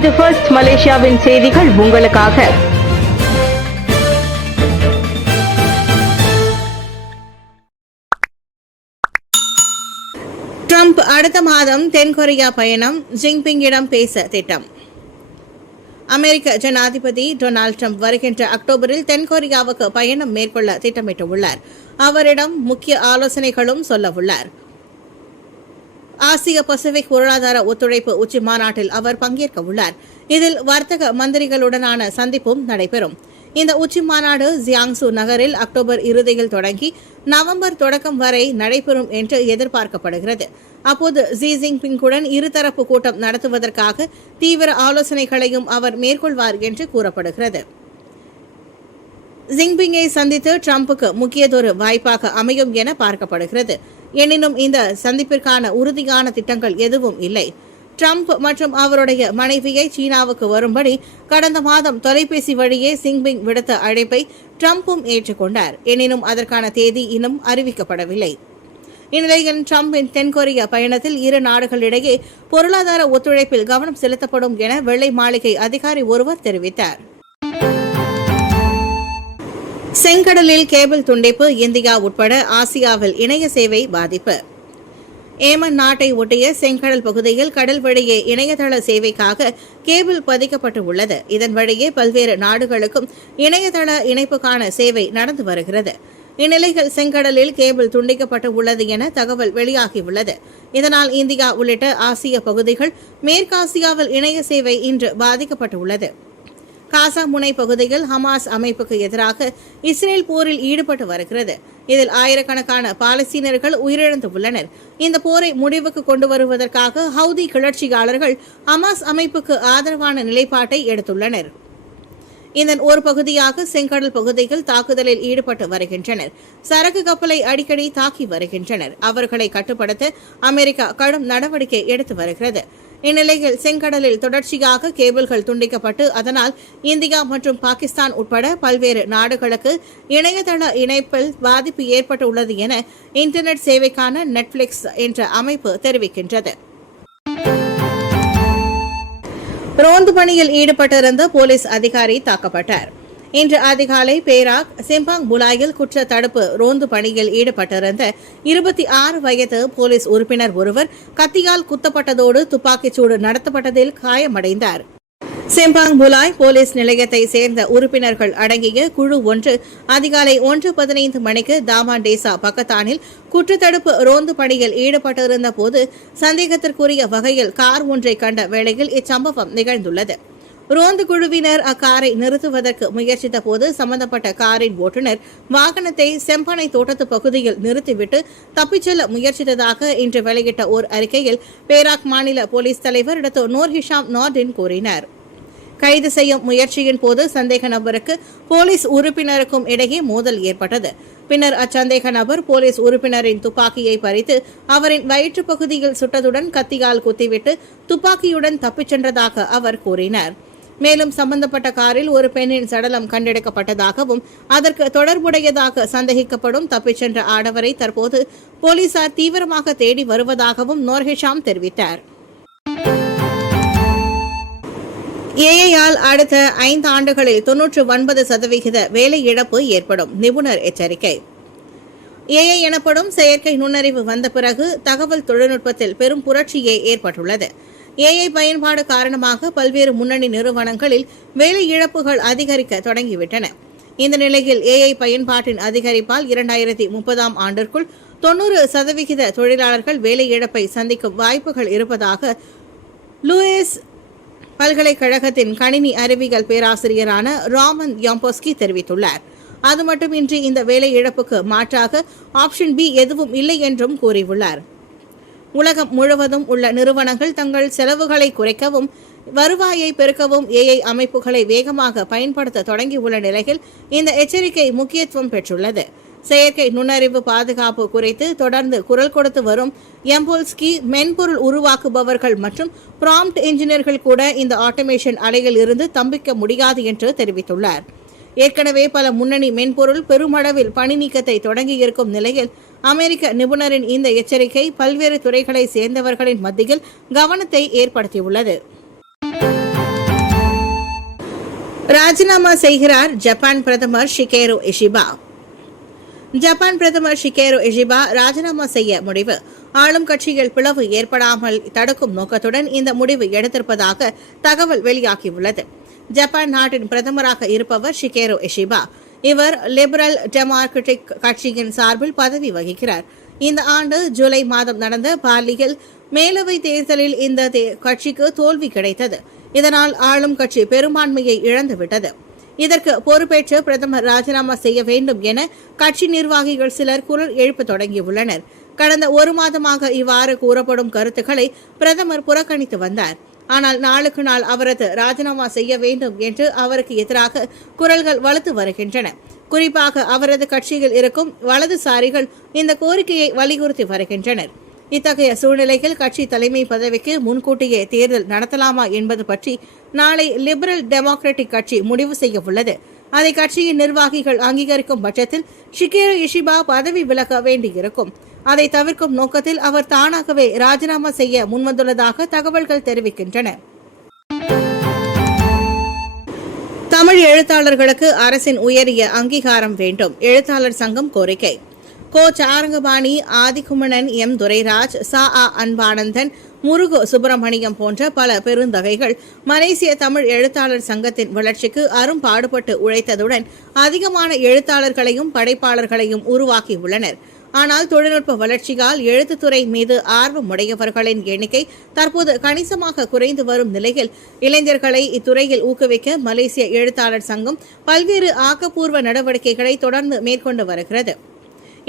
இது ஃபர்ஸ்ட் மலேசியாவின் செய்திகள் உங்களுக்காக. ட்ரம்ப் அடுத்த மாதம் தென்கொரியா பயணம், ஜின்பிங்கிடம் பேச திட்டம். அமெரிக்க ஜனாதிபதி டொனால்டு ட்ரம்ப் வருகின்ற அக்டோபரில் தென்கொரியாவுக்கு பயணம் மேற்கொள்ள திட்டமிட்டுள்ளார். அவரிடம் முக்கிய ஆலோசனைகளும் சொல்லவுள்ளார். ஆசிய பசிபிக் பொருளாதார ஒத்துழைப்பு உச்சி மாநாட்டில் அவர் பங்கேற்க உள்ளார். இதில் வர்த்தக மந்திரிகளுடனான சந்திப்பும் நடைபெறும். இந்த உச்சி மாநாடு ஜியாங்சு நகரில் அக்டோபர் இறுதியில் தொடங்கி நவம்பர் தொடக்கம் வரை நடைபெறும் என்று எதிர்பார்க்கப்படுகிறது. அப்போது ஜி ஜின்பிங்குடன் இருதரப்பு கூட்டம் நடத்துவதற்காக தீவிர ஆலோசனைகளையும் அவர் மேற்கொள்வார் என்று கூறப்படுகிறது. ஜின்பிங்கை சந்தித்து ட்ரம்புக்கு முக்கியதொரு வாய்ப்பாக அமையும் என பார்க்கப்படுகிறது. எனினும் இந்த சந்திப்பிற்கான உறுதியான திட்டங்கள் எதுவும் இல்லை. ட்ரம்ப் மற்றும் அவருடைய மனைவியை சீனாவுக்கு வரும்படி கடந்த மாதம் தொலைபேசி வழியே ஜின்பிங் விடுத்த அழைப்பை ட்ரம்பும் ஏற்றுக்கொண்டார். எனினும் அதற்கான தேதி இன்னும் அறிவிக்கப்படவில்லை. இந்நிலையில் ட்ரம்பின் தென்கொரிய பயணத்தில் இரு நாடுகளிடையே பொருளாதார ஒத்துழைப்பில் கவனம் செலுத்தப்படும் என வெள்ளை மாளிகை அதிகாரி ஒருவர் தெரிவித்தார். செங்கடலில் கேபிள் துண்டிப்பு, இந்தியா உட்பட ஆசியாவில் இணைய சேவை பாதிப்பு. ஏமன் நாட்டை ஒட்டிய செங்கடல் பகுதியில் கடல் வழியே இணையதள சேவைக்காக கேபிள் பதிக்கப்பட்டு உள்ளது. இதன் வழியே பல்வேறு நாடுகளுக்கும் இணையதள இணைப்புக்கான சேவை நடந்து வருகிறது. இந்நிலையில் செங்கடலில் கேபிள் துண்டிக்கப்பட்டு உள்ளது என தகவல் வெளியாகியுள்ளது. இதனால் இந்தியா உள்ளிட்ட ஆசிய பகுதிகள், மேற்காசியாவில் இணைய சேவை இன்று பாதிக்கப்பட்டுள்ளது. காசா முனை பகுதியில் ஹமாஸ் அமைப்புக்கு எதிராக இஸ்ரேல் போரில் ஈடுபட்டு வருகிறது. இதில் ஆயிரக்கணக்கான பாலஸ்தீனர்கள் உயிரிழந்துள்ளனர். இந்த போரை முடிவுக்கு கொண்டு வருவதற்காக ஹவுதி கிளர்ச்சியாளர்கள் ஹமாஸ் அமைப்புக்கு ஆதரவான நிலைப்பாட்டை எடுத்துள்ளனர். இதன் ஒரு பகுதியாக செங்கடல் பகுதியில் தாக்குதலில் ஈடுபட்டு வருகின்றனர். சரக்கு கப்பலை அடிக்கடி தாக்கி வருகின்றனர். அவர்களை கட்டுப்படுத்த அமெரிக்கா கடும் நடவடிக்கை எடுத்து வருகிறது. இந்நிலையில் செங்கடலில் தொடர்ச்சியாக கேபிள்கள் துண்டிக்கப்பட்டு அதனால் இந்தியா மற்றும் பாகிஸ்தான் உட்பட பல்வேறு நாடுகளுக்கு இணையதள இணைப்பில் பாதிப்பு ஏற்பட்டுள்ளது என இன்டர்நெட் சேவைக்கான நெட்ஃபிளிக்ஸ் என்ற அமைப்பு தெரிவிக்கின்றது. ரோந்து பணியில் ஈடுபட்டிருந்த போலீஸ் அதிகாரி தாக்கப்பட்டார். இன்று அதிகாலை பேராக் சிம்பாங் புலாயில் குற்ற தடுப்பு ரோந்து பணியில் ஈடுபட்டிருந்த 26 வயது போலீஸ் உறுப்பினர் ஒருவர் கத்தியால் குத்தப்பட்டதோடு துப்பாக்கிச்சூடு நடத்தப்பட்டதில் காயமடைந்தார். சிம்பாங் புலாய் போலீஸ் நிலையத்தை சேர்ந்த உறுப்பினர்கள் அடங்கிய குழு ஒன்று அதிகாலை 1:15 மணிக்கு தாமாண்டேசா பக்கத்தானில் குற்றத்தடுப்பு ரோந்து பணியில் ஈடுபட்டிருந்த போது சந்தேகத்திற்குரிய வகையில் கார் ஒன்றை கண்ட வேளையில் இச்சம்பவம் நிகழ்ந்துள்ளது. ரோந்து குழுவினர் அக்காரை நிறுத்துவதற்கு முயற்சித்த போது சம்பந்தப்பட்ட காரின் ஓட்டுநர் வாகனத்தை செம்பனை தோட்டத்து பகுதியில் நிறுத்திவிட்டு தப்பிச் செல்ல முயற்சித்ததாக இன்று வெளியிட்ட ஓர் அறிக்கையில் பேராக் மாநில போலீஸ் தலைவர் டாக்டர் நூர் ஹிஷாம் நார்டின் கூறினார். கைது செய்யும் முயற்சியின் போது சந்தேக நபருக்கு போலீஸ் உறுப்பினருக்கும் இடையே மோதல் ஏற்பட்டது. பின்னர் அச்சந்தேக நபர் போலீஸ் உறுப்பினரின் துப்பாக்கியை பறித்து அவரின் வயிற்று பகுதியில் சுட்டதுடன் கத்தியால் குத்திவிட்டு துப்பாக்கியுடன் தப்பிச் சென்றதாக அவர் கூறினார். மேலும் சம்பந்தப்பட்ட காரில் ஒரு பெண்ணின் சடலம் கண்டெடுக்கப்பட்டதாகவும் அதற்கு தொடர்புடையதாக சந்தேகிக்கப்படும் தப்பிச் சென்ற ஆடவரை தற்போது போலீசார் தீவிரமாக தேடி வருவதாகவும் நோர்ஹிஷாம் தெரிவித்தார். ஏஐயால் அடுத்த 5 ஆண்டுகளில் 99% வேலை இழப்பு ஏற்படும், நிபுணர் எச்சரிக்கை. ஏஐ எனப்படும் செயற்கை நுண்ணறிவு வந்த பிறகு தகவல் தொழில்நுட்பத்தில் பெரும் புரட்சியே ஏற்பட்டுள்ளது. ஏஐ பயன்பாடு காரணமாக பல்வேறு முன்னணி நிறுவனங்களில் வேலை இழப்புகள் அதிகரிக்க தொடங்கிவிட்டன. இந்த நிலையில் ஏஐ பயன்பாட்டின் அதிகரிப்பால் 2030ஆம் ஆண்டிற்குள் 90% தொழிலாளர்கள் வேலை இழப்பை சந்திக்கும் வாய்ப்புகள் இருப்பதாக லூயிஸ் பல்கலைக்கழகத்தின் கணினி அறிவியல் பேராசிரியரான ராமன் யாம்போஸ்கி தெரிவித்துள்ளார். அது மட்டுமின்றி இந்த வேலை இழப்புக்கு மாற்றாக ஆப்ஷன் பி எதுவும் இல்லை என்றும் கூறியுள்ளார். உலகம் முழுவதும் உள்ள நிறுவனங்கள் தங்கள் செலவுகளை குறைக்கவும் வருவாயை பெருக்கவும் ஏஐ அமைப்புகளை வேகமாக பயன்படுத்த தொடங்கியுள்ள நிலையில் இந்த எச்சரிக்கை முக்கியத்துவம் பெற்றுள்ளது. செயற்கை நுண்ணறிவு பாதுகாப்பு குறித்து தொடர்ந்து குரல் கொடுத்து வரும் எம்போல்ஸ்கி மென்பொருள் உருவாக்குபவர்கள் மற்றும் ப்ராம்ப்ட் இன்ஜினியர்கள் கூட இந்த ஆட்டோமேஷன் அலையில் இருந்து தப்பிக்க முடியாது என்று தெரிவித்துள்ளார். ஏற்கனவே பல முன்னணி மென்பொருள் பெருமளவில் பணி நீக்கத்தை தொடங்கியிருக்கும் நிலையில் அமெரிக்க நிபுணரின் இந்த எச்சரிக்கை பல்வேறு துறைகளை சேர்ந்தவர்களின் மத்தியில் கவனத்தை ஏற்படுத்தியுள்ளது. ராஜினாமா செய்கிறார் ஜப்பான் பிரதமர் ஷிகேரு இஷிபா. ஜப்பான் பிரதமர் ஷிகேரு இஷிபா ராஜினாமா செய்ய முடிவு. ஆளும் கட்சியில் பிளவு ஏற்படாமல் தடுக்கும் நோக்கத்துடன் இந்த முடிவு எடுத்திருப்பதாக தகவல் வெளியாகியுள்ளது. ஜப்பான் நாட்டின் பிரதமராக இருப்பவர் ஷிகேரு இஷிபா. இவர் லிபரல் டெமோக்ராட்டிக் கட்சியின் சார்பில் பதவி வகிக்கிறார். இந்த ஆண்டு ஜூலை மாதம் நடந்த பாலியில் மேலவை தேர்தலில் இந்த கட்சிக்கு தோல்வி கிடைத்தது. இதனால் ஆளும் கட்சி பெரும்பான்மையை இழந்துவிட்டது. இதற்கு பொறுப்பேற்று பிரதமர் ராஜினாமா செய்ய வேண்டும் என கட்சி நிர்வாகிகள் சிலர் குரல் எழுப்ப தொடங்கியுள்ளனர். கடந்த ஒரு மாதமாக இவ்வாறு கூறப்படும் கருத்துக்களை பிரதமர் புறக்கணித்து வந்தார். ஆனால் நாளுக்கு நாள் அவரது ராஜினாமா செய்ய வேண்டும் என்று அவருக்கு எதிராக குரல்கள் வலுத்து வருகின்றன. குறிப்பாக அவரது கட்சியில் இருக்கும் வலதுசாரிகள் இந்த கோரிக்கையை வலியுறுத்தி வருகின்றனர். இத்தகைய சூழ்நிலையில் கட்சி தலைமை பதவிக்கு முன்கூட்டியே தேர்தல் நடத்தலாமா என்பது பற்றி நாளை லிபரல் டெமோக்ராட்டிக் கட்சி முடிவு செய்ய உள்ளது. அதை கட்சியின் நிர்வாகிகள் அங்கீகரிக்கும் பட்சத்தில் ஷிகேரு இஷிபா பதவி விலக வேண்டியிருக்கும். அதை தவிர்க்கும் நோக்கத்தில் அவர் தானாகவே ராஜினாமா செய்ய முன்வந்துள்ளதாக தகவல்கள் தெரிவிக்கின்றன. தமிழ் எழுத்தாளர்களுக்கு அரசின் உயரிய அங்கீகாரம் வேண்டும். எழுத்தாளர் சங்கம் கோரிக்கை. கோ சாரங்கபாணி, ஆதிகுமணன், எம் துரைராஜ், சா ஆ அன்பானந்தன், முருகு சுப்பிரமணியம் போன்ற பல பெருந்தகைகள் மலேசிய தமிழ் எழுத்தாளர் சங்கத்தின் வளர்ச்சிக்கு அரும்பாடுபட்டு உழைத்ததுடன் அதிகமான எழுத்தாளர்களையும் படைப்பாளர்களையும் உருவாக்கியுள்ளனர். ஆனால் தொழில்நுட்ப வளர்ச்சியால் எழுத்துத்துறை மீது ஆர்வமுடையவர்களின் எண்ணிக்கை தற்போது கணிசமாக குறைந்து வரும் நிலையில் இளைஞர்களை இத்துறையில் ஊக்குவிக்க மலேசிய எழுத்தாளர் சங்கம் பல்வேறு ஆக்கப்பூர்வ நடவடிக்கைகளை தொடர்ந்து மேற்கொண்டு வருகிறது.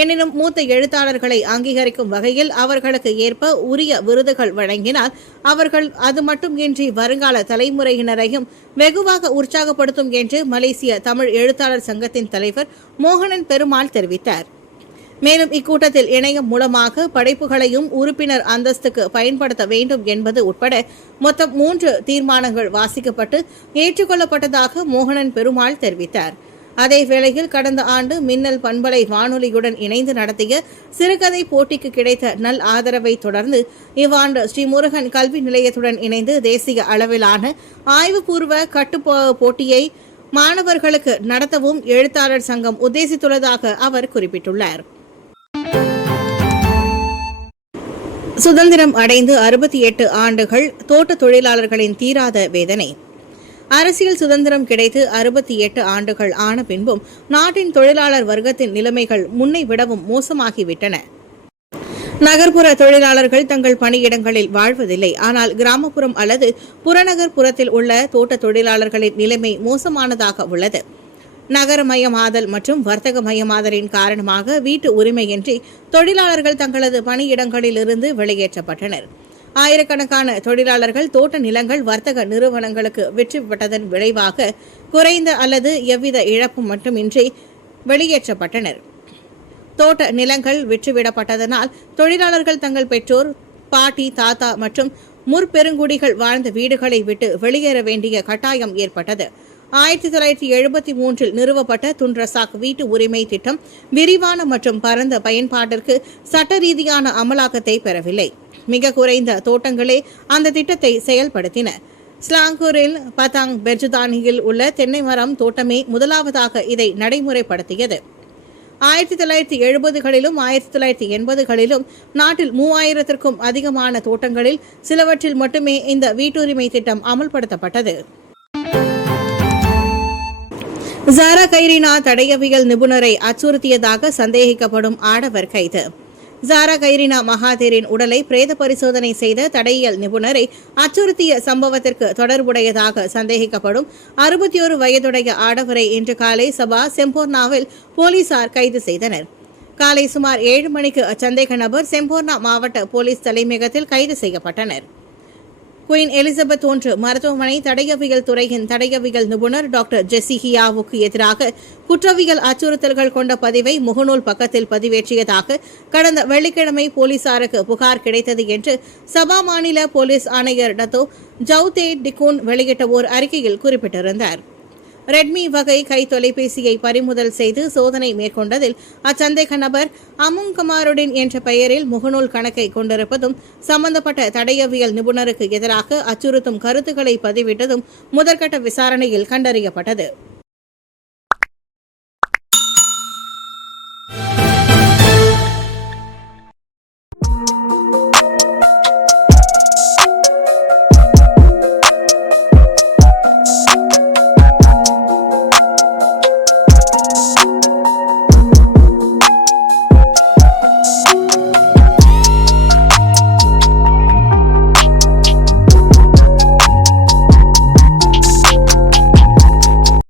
எனினும் மூத்த எழுத்தாளர்களை அங்கீகரிக்கும் வகையில் அவர்களுக்கு ஏற்ப உரிய விருதுகள் வழங்கினால் அவர்கள் அது மட்டுமின்றி வருங்கால தலைமுறையினரையும் வெகுவாக உற்சாகப்படுத்தும் என்று மலேசிய தமிழ் எழுத்தாளர் சங்கத்தின் தலைவர் மோகனன் பெருமாள் தெரிவித்தார். மேலும் இக்கூட்டத்தில் இணையம் மூலமாக படைப்புகளையும் உறுப்பினர் அந்தஸ்துக்கு பயன்படுத்த வேண்டும் என்பது உட்பட மொத்தம் 3 தீர்மானங்கள் வாசிக்கப்பட்டு ஏற்றுக்கொள்ளப்பட்டதாக மோகனன் பெருமாள் தெரிவித்தார். அதே வேளையில் கடந்த ஆண்டு மின்னல் பண்பலை வானொலியுடன் இணைந்து நடத்திய சிறுகதை போட்டிக்கு கிடைத்த நல் ஆதரவை தொடர்ந்து இவ்வாண்டு ஸ்ரீமுருகன் கல்வி நிலையத்துடன் இணைந்து தேசிய அளவிலான ஆய்வுபூர்வ போட்டியை மாணவர்களுக்கு நடத்தவும் எழுத்தாளர் சங்கம் உத்தேசித்துள்ளதாக அவர் குறிப்பிட்டுள்ளார். சுதந்திரம் அடைந்து 68 ஆண்டுகள் தோட்ட தொழிலாளர்களின் தீராத வேதனை. அரசியல் சுதந்திரம் கிடைத்து 68 ஆண்டுகள் ஆன பின்பும் நாட்டின் தொழிலாளர் வர்க்கத்தின் நிலைமைகள் முன்னை விடவும் மோசமாகிவிட்டன. நகர்ப்புற தொழிலாளர்கள் தங்கள் பணியிடங்களில் வாழ்வதில்லை. ஆனால் கிராமப்புறம் அல்லது புறநகர்ப்புறத்தில் உள்ள தோட்ட தொழிலாளர்களின் நிலைமை மோசமானதாக உள்ளது. நகரமயமாதல் மற்றும் வர்த்தகமயமாதலின் காரணமாக வீட்டு உரிமையின்றி தொழிலாளர்கள் தங்களது பணியிடங்களிலிருந்து வெளியேற்றப்பட்டனர். ஆயிரக்கணக்கான தொழிலாளர்கள் தோட்ட நிலங்கள் வர்த்தக நிறுவனங்களுக்கு விற்றுவிட்டதன் விளைவாக குறைந்த அல்லது எவ்வித இழப்பும் மட்டுமின்றி வெளியேற்றப்பட்டனர். தோட்ட நிலங்கள் விற்றுவிடப்பட்டதனால் தொழிலாளர்கள் தங்கள் பெற்றோர், பாட்டி, தாத்தா மற்றும் முற்பெருங்குடிகள் வாழ்ந்த வீடுகளை விட்டு வெளியேற வேண்டிய கட்டாயம் ஏற்பட்டது. 1973 நிறுவப்பட்ட துன்ரசாக் வீட்டு உரிமை திட்டம் விரிவான மற்றும் பரந்த பயன்பாட்டிற்கு சட்ட ரீதியான அமலாக்கத்தை பெறவில்லை. மிக குறைந்த தோட்டங்களே அந்த திட்டத்தை செயல்படுத்தின. ஸ்லாங்கூரில் பதாங் பெர்ஜுதானியில் உள்ள தென்னை மரம் தோட்டமே முதலாவதாக இதை நடைமுறைப்படுத்தியது. 1970களிலும் 1980களிலும் நாட்டில் 3000க்கும் அதிகமான தோட்டங்களில் சிலவற்றில் மட்டுமே இந்த வீட்டுரிமை திட்டம் அமல்படுத்தப்பட்டது. ஜாரா கைரினா தடயவியல் நிபுணரை அச்சுறுத்தியதாக சந்தேகிக்கப்படும் ஆடவர் கைது. ஜாரா கைரினா மகாதேரின் உடலை பிரேத பரிசோதனை செய்த தடயியல் நிபுணரை அச்சுறுத்திய சம்பவத்திற்கு தொடர்புடையதாக சந்தேகிக்கப்படும் 61 வயதுடைய ஆடவரை இன்று காலை சபா செம்போர்னாவில் போலீசார் கைது செய்தனர். காலை சுமார் 7 மணிக்கு அச்சந்தேக நபர் செம்போர்னா மாவட்ட போலீஸ் தலைமையகத்தில் கைது செய்யப்பட்டனர். குயின் எலிசபெத் I மருத்துவமனை தடயவியல் துறையின் தடயவியல் நிபுணர் டாக்டர் ஜெசி ஹியாவுக்கு எதிராக குற்றவியல் அச்சுறுத்தல்கள் கொண்ட பதிவை முகநூல் பக்கத்தில் பதிவேற்றியதாக கடந்த வெள்ளிக்கிழமை போலீசாருக்கு புகார் கிடைத்தது என்று சபா மாநில போலீஸ் ஆணையர் டத்தோ ஜவுதே டிகூன் வெளியிட்ட ஓர் அறிக்கையில் குறிப்பிட்டிருந்தார். ரெட்மி வகை கை தொலைபேசியை பறிமுதல் செய்து சோதனை மேற்கொண்டதில் அச்சந்தேக நபர் அமுங் கமாருடின் என்ற பெயரில் முகநூல் கணக்கை கொண்டிருப்பதும் சம்பந்தப்பட்ட தடயவியல் நிபுணருக்கு எதிராக அச்சுறுத்தும் கருத்துக்களை பதிவிட்டதும் முதற்கட்ட விசாரணையில் கண்டறியப்பட்டது.